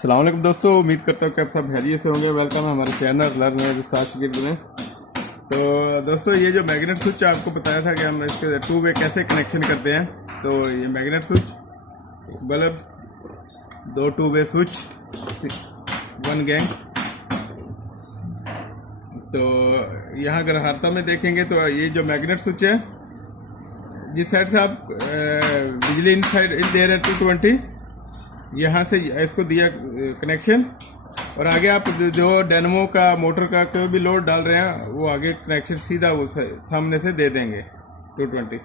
अस्सलाम वालेकुम दोस्तों, उम्मीद करता हूँ कि आप सब खैरियत से होंगे। वेलकम है हमारे चैनल लर्न विद उस्ताद शकील में। तो दोस्तों, ये जो मैग्नेट स्विच आपको बताया था कि हम इसके टू वे कैसे कनेक्शन करते हैं। तो ये मैग्नेट स्विच, बल्ब, दो two way switch, one gang. तो यहाँ अगर हादसा में देखेंगे तो ये जो मैग्नेट स्विच है, जिस साइड से आप बिजली इन साइड दे रहे हैं 220, यहाँ से इसको दिया कनेक्शन, और आगे आप जो डायनेमो का मोटर का कोई भी लोड डाल रहे हैं वो आगे कनेक्शन सीधा वो सामने से दे देंगे 220।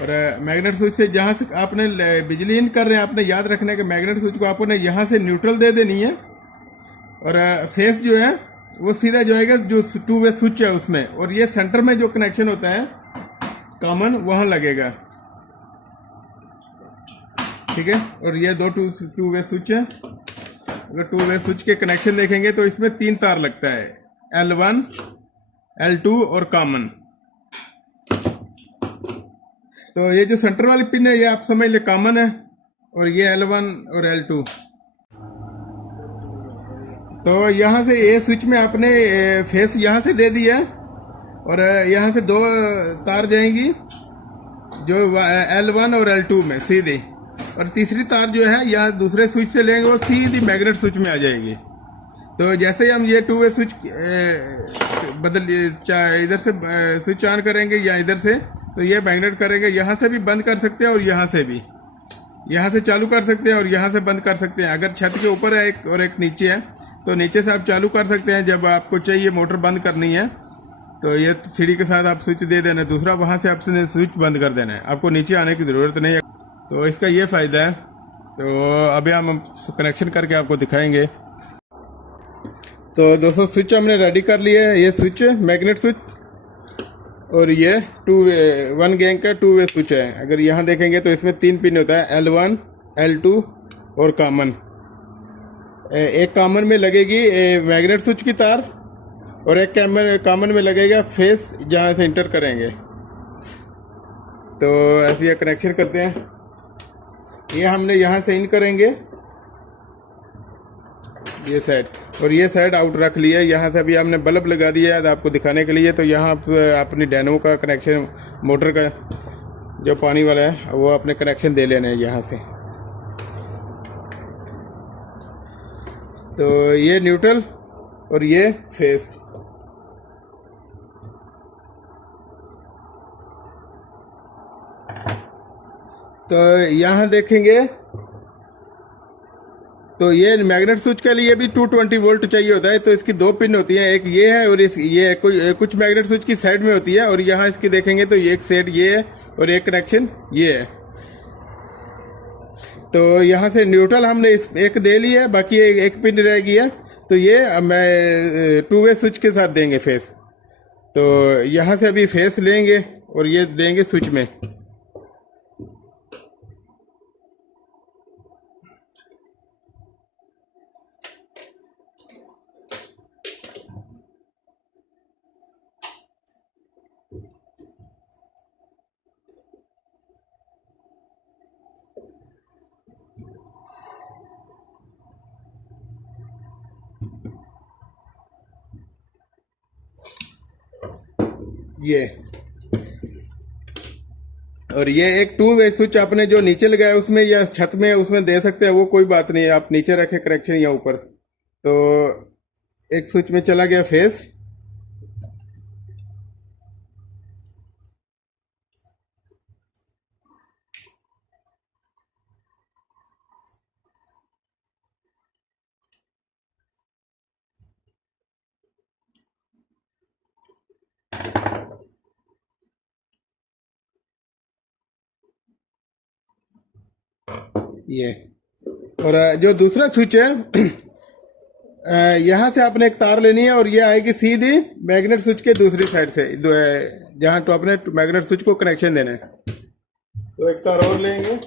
और मैग्नेट स्विच से जहाँ से आपने बिजली इन कर रहे हैं, आपने याद रखना है कि मैग्नेट स्विच को आपने यहाँ से न्यूट्रल दे देनी है, और फेस जो है वो सीधा जाएगा जो टू वे स्विच है उसमें, और ये सेंटर में जो कनेक्शन होता है कॉमन वहाँ लगेगा। ठीक है। और ये दो टू वे स्विच है। अगर टू वे स्विच के कनेक्शन देखेंगे तो इसमें 3 तार लगता है, L1, L2 और कॉमन। तो ये जो सेंटर वाली पिन है ये आप समझ ले कॉमन है, और ये L1 और L2। तो यहाँ से ये स्विच में आपने फेस यहाँ से दे दिया, और यहाँ से 2 तार जाएंगी जो L1 और L2 में सीधे, और तीसरी तार जो है यहाँ दूसरे स्विच से लेंगे वो सीधी मैग्नेट स्विच में आ जाएगी। तो जैसे ही हम ये टू वे स्विच बदल इधर से स्विच ऑन करेंगे या इधर से, तो ये मैग्नेट करेंगे। यहाँ से भी बंद कर सकते हैं और यहाँ से भी, यहाँ से चालू कर सकते हैं और यहाँ से बंद कर सकते हैं। अगर छत के ऊपर है एक और एक नीचे है तो नीचे से आप चालू कर सकते हैं। जब आपको चाहिए मोटर बंद करनी है तो ये सीढ़ी के साथ आप स्विच दे देना, दूसरा वहाँ से आपने स्विच बंद कर देना है, आपको नीचे आने की ज़रूरत नहीं है। तो इसका ये फ़ायदा है। तो अभी हम कनेक्शन करके आपको दिखाएंगे। तो दोस्तों, स्विच हमने रेडी कर लिया है। ये स्विच है मैग्नेट स्विच, और ये वन गैंग का टू वे स्विच है। अगर यहाँ देखेंगे तो इसमें 3 पिन होता है, L1, L2 और कॉमन। एक कॉमन में लगेगी मैग्नेट स्विच की तार, और एक कॉमन में लगेगा फेस जहाँ से इंटर करेंगे। तो ऐसे ये कनेक्शन करते हैं। ये हमने यहाँ से इन करेंगे ये साइड, और ये साइड आउट रख लिया। यहाँ से अभी हमने बल्ब लगा दिया है आपको दिखाने के लिए। तो यहाँ आप अपनी डायनेमो का कनेक्शन, मोटर का जो पानी वाला है वो अपने कनेक्शन दे लेना है यहाँ से। तो ये न्यूट्रल और ये फेस। तो यहाँ देखेंगे तो ये मैग्नेट स्विच के लिए भी 220 वोल्ट चाहिए होता है। तो इसकी 2 पिन होती हैं, एक ये है और ये कुछ मैग्नेट स्विच की साइड में होती है, और यहाँ इसकी देखेंगे तो एक सेट ये है और एक कनेक्शन ये है। तो यहाँ से न्यूट्रल हमने एक दे लिया है, बाकी एक पिन रह गई है। तो ये मैं टू वे स्विच के साथ देंगे फेस। तो यहाँ से अभी फेस लेंगे और ये देंगे स्विच में। ये, और ये एक टू वे स्विच आपने जो नीचे लगाया उसमें या छत में उसमें दे सकते हैं, वो कोई बात नहीं है। आप नीचे रखे कनेक्शन या ऊपर। तो एक स्विच में चला गया फेस, ये। और जो दूसरा स्विच है यहाँ से आपने एक तार लेनी है, और ये आएगी सीधी मैग्नेट स्विच के दूसरी साइड से, जहाँ तो आपने मैग्नेट स्विच को कनेक्शन देना है। तो एक तार और लेंगे।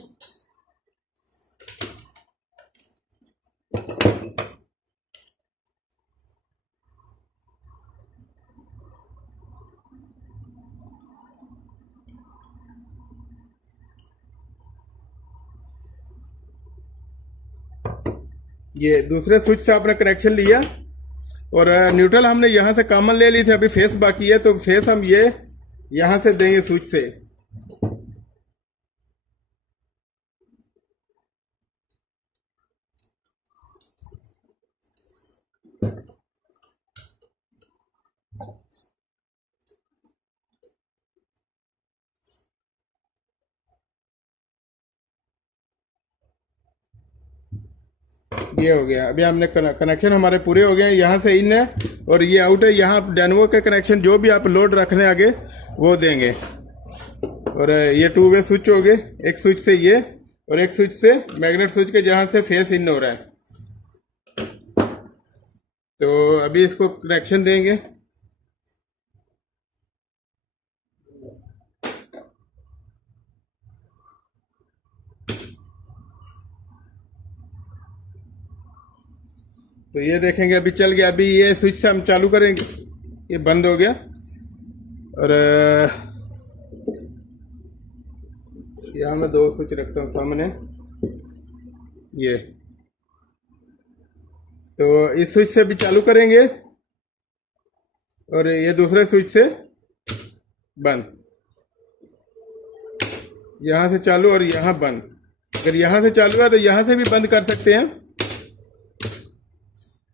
ये दूसरे स्विच से आपने कनेक्शन लिया और न्यूट्रल हमने यहाँ से कॉमन ले ली थी, अभी फेस बाकी है, तो फेस हम ये यहाँ से देंगे स्विच से। ये हो गया, अभी हमने कनेक्शन हमारे पूरे हो गए हैं। यहाँ से इन है और ये आउट है। यहाँ आप डेनवो के कनेक्शन जो भी आप लोड रखने आगे वो देंगे। और ये 2 वे स्विच हो गए, एक स्विच से ये और एक स्विच से मैग्नेट स्विच के जहाँ से फेस इन हो रहा है। तो अभी इसको कनेक्शन देंगे। तो ये देखेंगे अभी चल गया। अभी ये स्विच से हम चालू करेंगे, ये बंद हो गया। और यहाँ मैं 2 स्विच रखता हूँ सामने, ये तो इस स्विच से भी चालू करेंगे और ये दूसरे स्विच से बंद। यहाँ से चालू और यहाँ बंद। अगर यहाँ से चालू है तो यहाँ से भी बंद कर सकते हैं,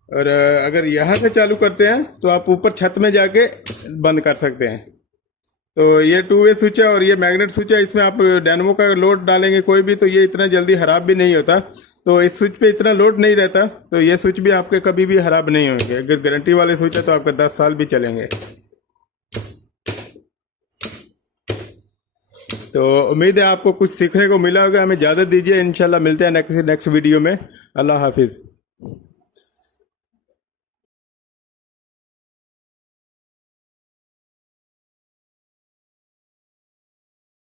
और अगर यहाँ से चालू करते हैं तो आप ऊपर छत में जाके बंद कर सकते हैं। तो ये 2 वे स्विच है और ये मैग्नेट स्विच है। इसमें आप डायनेमो का लोड डालेंगे कोई भी तो ये इतना जल्दी खराब भी नहीं होता। तो इस स्विच पे इतना लोड नहीं रहता, तो ये स्विच भी आपके कभी भी खराब नहीं होंगे। अगर गारंटी वाले स्विच है तो आपके 10 साल भी चलेंगे। तो उम्मीद है आपको कुछ सीखने को मिला होगा। हमें इजाज़त दीजिए, इंशाल्लाह मिलते हैं नेक्स्ट वीडियो में। अल्लाह हाफिज़।